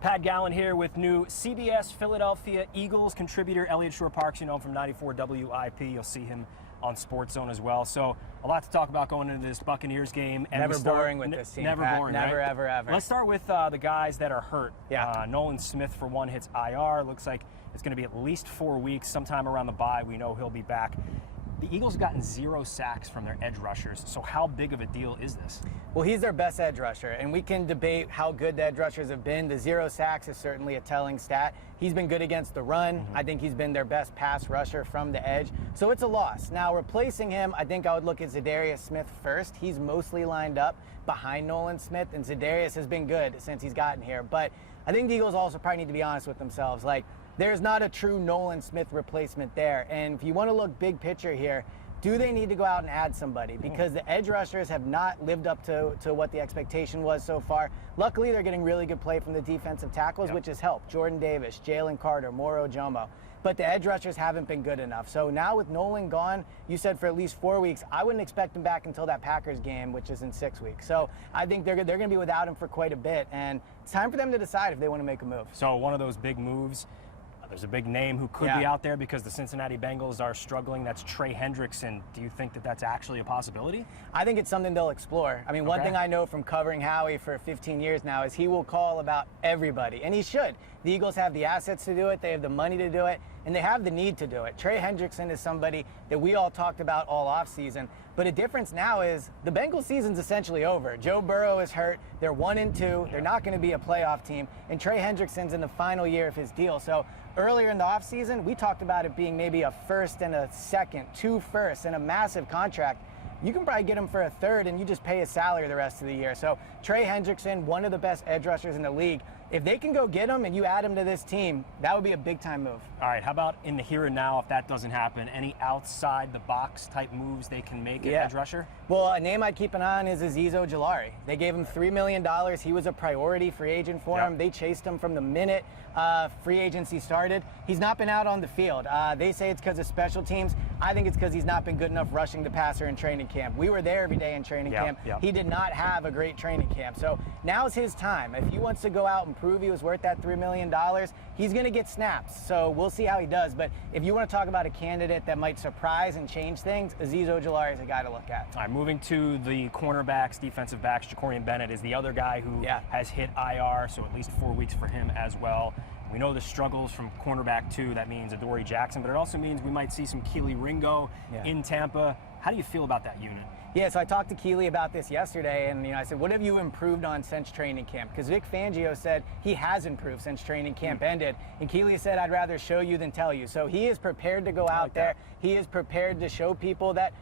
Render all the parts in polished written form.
Pat Gallen here with new CBS Philadelphia Eagles contributor Eliot Shorr-Parks. You know him from 94 WIP. You'll see him on Sports Zone as well. So a lot to talk about going into this Buccaneers game. And never boring with this team. Never Pat. boring, Never, right? ever. Let's start with the guys that are hurt. Yeah. Nolan Smith, for one, hits IR. Looks like it's going to be at least 4 weeks. Sometime around the bye, we know he'll be back. The Eagles have gotten 0 sacks from their edge rushers, so how big of a deal is this? Well, he's their best edge rusher, and we can debate how good the edge rushers have been. The 0 sacks is certainly a telling stat. He's been good against the run. I think he's been their best pass rusher from the edge, so it's a loss. Now, replacing him, I think I would look at Zadarius Smith first. He's mostly lined up behind Nolan Smith, and Zadarius has been good since he's gotten here. But I think the Eagles also probably need to be honest with themselves. Like, there's not a true Nolan Smith replacement there, and if you want to look big picture here, do they need to go out and add somebody? Because the edge rushers have not lived up to what the expectation was so far. Luckily, they're getting really good play from the defensive tackles, which has helped. Jordan Davis, Jalen Carter, Moro Jomo. But the edge rushers haven't been good enough. So now with Nolan gone, you said for at least 4 weeks, I wouldn't expect him back until that Packers game, which is in 6 weeks. So I think they're going to be without him for quite a bit. And it's time for them to decide if they want to make a move. So one of those big moves. There's a big name who could be out there because the Cincinnati Bengals are struggling. That's Trey Hendrickson. Do you think that that's actually a possibility? I think it's something they'll explore. I mean, one thing I know from covering Howie for 15 years now is he will call about everybody, and he should. The Eagles have the assets to do it. They have the money to do it, and they have the need to do it. Trey Hendrickson is somebody that we all talked about all offseason. But the difference now is the Bengals season's essentially over. Joe Burrow is hurt. They're 1-2. They're not going to be a playoff team. And Trey Hendrickson's in the final year of his deal. So earlier in the offseason, we talked about it being maybe a first and a second, 2 firsts, and a massive contract. You can probably get him for a third, and you just pay his salary the rest of the year. So Trey Hendrickson, one of the best edge rushers in the league. If they can go get him and you add him to this team, that would be a big-time move. All right, how about in the here and now, if that doesn't happen, any outside-the-box type moves they can make at edge rusher? Well, a name I'd keep an eye on is Azeez Ojulari. They gave him $3 million. He was a priority free agent for him. They chased him from the minute free agency started. He's not been out on the field. They say it's because of special teams. I think it's because he's not been good enough rushing the passer in training camp. We were there every day in training camp. He did not have a great training camp. So now's his time. If he wants to go out and prove he was worth that $3 million, he's going to get snaps. So we'll see how he does. But if you want to talk about a candidate that might surprise and change things, Azeez Ojulari is a guy to look at. All right, moving to the cornerbacks, defensive backs, Jacorian Bennett is the other guy who has hit IR, so at least 4 weeks for him as well. We know the struggles from cornerback 2. That means Adoree Jackson, but it also means we might see some Kelee Ringo in Tampa. How do you feel about that unit? Yeah, so I talked to Kelee about this yesterday, and I said, what have you improved on since training camp? Because Vic Fangio said he has improved since training camp ended, and Kelee said, I'd rather show you than tell you. So he is prepared to go out there. He is prepared to show people that,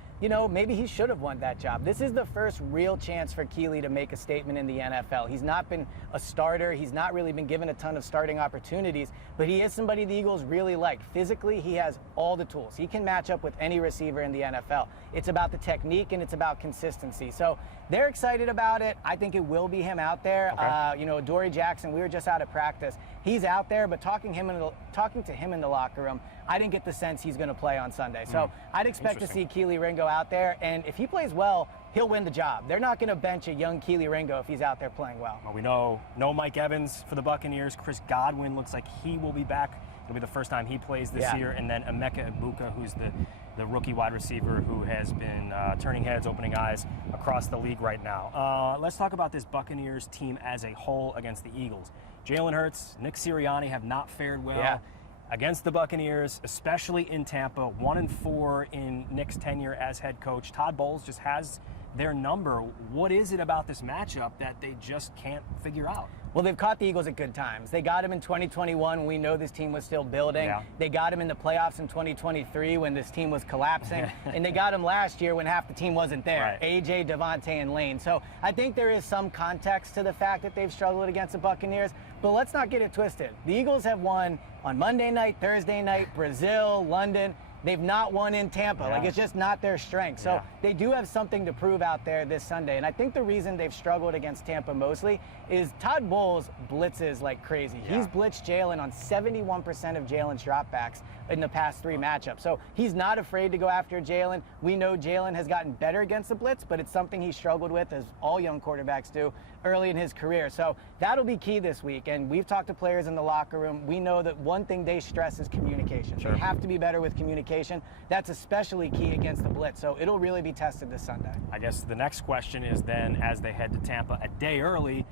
maybe he should have won that job. This is the first real chance for Kelee to make a statement in the NFL. He's not been a starter. He's not really been given a ton of starting opportunities, but he is somebody the Eagles really like. Physically, he has all the tools. He can match up with any receiver in the NFL. It's about the technique, and it's about consistency. So they're excited about it. I think it will be him out there. Adoree Jackson, we were just out of practice. He's out there, but talking to him in the locker room, I didn't get the sense he's going to play on Sunday. So I'd expect to see Kelee Ringo out there, and if he plays well, he'll win the job. They're not going to bench a young Kelee Ringo if he's out there playing well. Well, we know no Mike Evans for the Buccaneers. Chris Godwin looks like he will be back. It'll be the first time he plays this year. And then Emeka Egbuka, who's the rookie wide receiver who has been turning heads, opening eyes across the league right now. Let's talk about this Buccaneers team as a whole against the Eagles. Jalen Hurts, Nick Sirianni have not fared well against the Buccaneers, especially in Tampa. 1-4 in Nick's tenure as head coach. Todd Bowles just has their number. What is it about this matchup that they just can't figure out? Well, they've caught the Eagles at good times. They got him in 2021 when we know this team was still building. They got him in the playoffs in 2023 when this team was collapsing. And they got him last year when half the team wasn't there. AJ, Devontae, and Lane. So I think there is some context to the fact that they've struggled against the Buccaneers. But let's not get it twisted. The Eagles have won on Monday night, Thursday night, Brazil, London. They've not won in Tampa. Yeah. Like, it's just not their strength. So they do have something to prove out there this Sunday. And I think the reason they've struggled against Tampa mostly is Todd Bowles blitzes like crazy. Yeah. He's blitzed Jalen on 71% of Jalen's dropbacks in the past 3 matchups. So he's not afraid to go after Jalen. We know Jalen has gotten better against the blitz, but it's something he struggled with, as all young quarterbacks do, early in his career. So that'll be key this week. And we've talked to players in the locker room. We know that one thing they stress is communication. Sure. They have to be better with communication. That's especially key against the blitz. So it'll really be tested this Sunday. I guess the next question is then, as they head to Tampa a day early,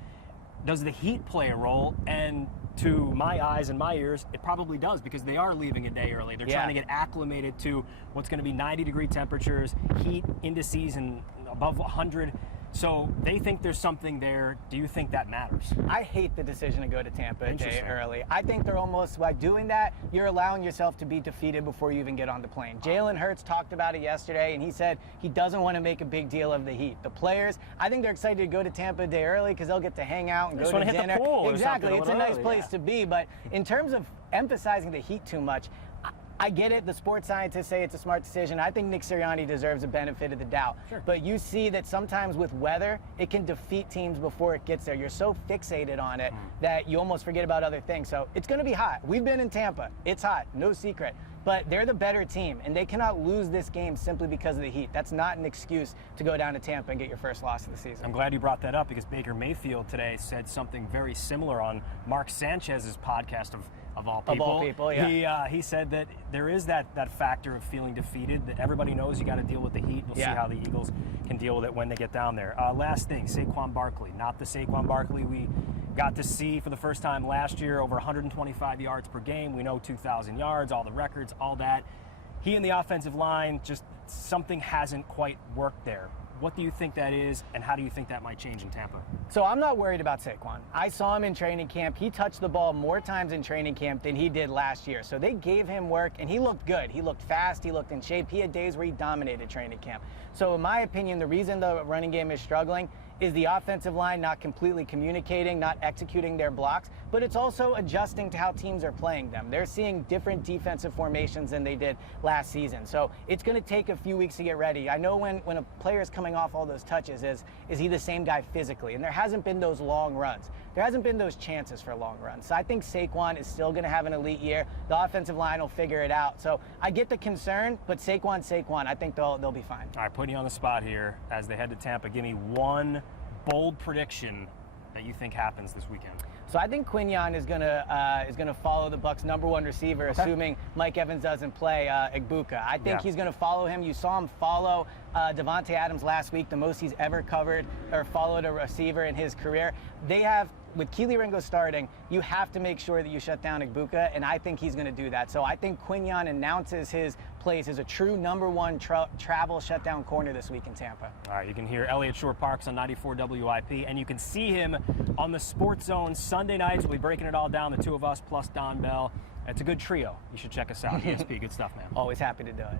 does the heat play a role? And to my eyes and my ears, it probably does, because they are leaving a day early. They're trying to get acclimated to what's going to be 90-degree temperatures, heat into season above 100. So they think there's something there. Do you think that matters? I hate the decision to go to Tampa a day early. I think they're almost, by doing that, you're allowing yourself to be defeated before you even get on the plane. Jalen Hurts talked about it yesterday, and he said he doesn't want to make a big deal of the heat. The players, I think they're excited to go to Tampa a day early because they'll get to hang out and go to dinner. Hit the pool exactly, it's a nice early, place to be. But in terms of emphasizing the heat too much, I get it. The sports scientists say it's a smart decision. I think Nick Sirianni deserves a benefit of the doubt. Sure. But you see that sometimes with weather, it can defeat teams before it gets there. You're so fixated on it that you almost forget about other things. So it's going to be hot. We've been in Tampa. It's hot, no secret. But they're the better team, and they cannot lose this game simply because of the heat. That's not an excuse to go down to Tampa and get your first loss of the season. I'm glad you brought that up, because Baker Mayfield today said something very similar on Mark Sanchez's podcast of all people. Of all people, yeah. He said that there is that factor of feeling defeated, that everybody knows you got to deal with the heat. We'll see how the Eagles can deal with it when they get down there. Last thing, Saquon Barkley. Not the Saquon Barkley we got to see for the first time last year, over 125 yards per game. We know 2,000 yards, all the records, all that. He and the offensive line, just something hasn't quite worked there. What do you think that is, and how do you think that might change in Tampa? So I'm not worried about Saquon. I saw him in training camp. He touched the ball more times in training camp than he did last year. So they gave him work, and he looked good. He looked fast. He looked in shape. He had days where he dominated training camp. So in my opinion, the reason the running game is struggling is the offensive line not completely communicating, not executing their blocks, but it's also adjusting to how teams are playing them. They're seeing different defensive formations than they did last season. So it's going to take a few weeks to get ready. I know when a player is coming off all those touches, is he the same guy physically? And there hasn't been those long runs. There hasn't been those chances for long runs. So I think Saquon is still going to have an elite year. The offensive line will figure it out. So I get the concern, but Saquon, I think they'll be fine. All right, putting you on the spot here as they head to Tampa. Give me one bold prediction that you think happens this weekend. So I think Quinyon is gonna follow the Bucs' #1 receiver, assuming Mike Evans doesn't play Igbuka. I think he's gonna follow him. You saw him follow Devontae Adams last week, the most he's ever covered or followed a receiver in his career. They have, with Keely Ringo starting, you have to make sure that you shut down Igbuka, and I think he's going to do that. So I think Quinyon announces his place as a true #1 travel shutdown corner this week in Tampa. All right, you can hear Eliot Shorr-Parks on 94 WIP, and you can see him on the Sports Zone Sunday nights. We'll be breaking it all down, the two of us plus Don Bell. It's a good trio. You should check us out. ESP, good stuff, man. Always happy to do it.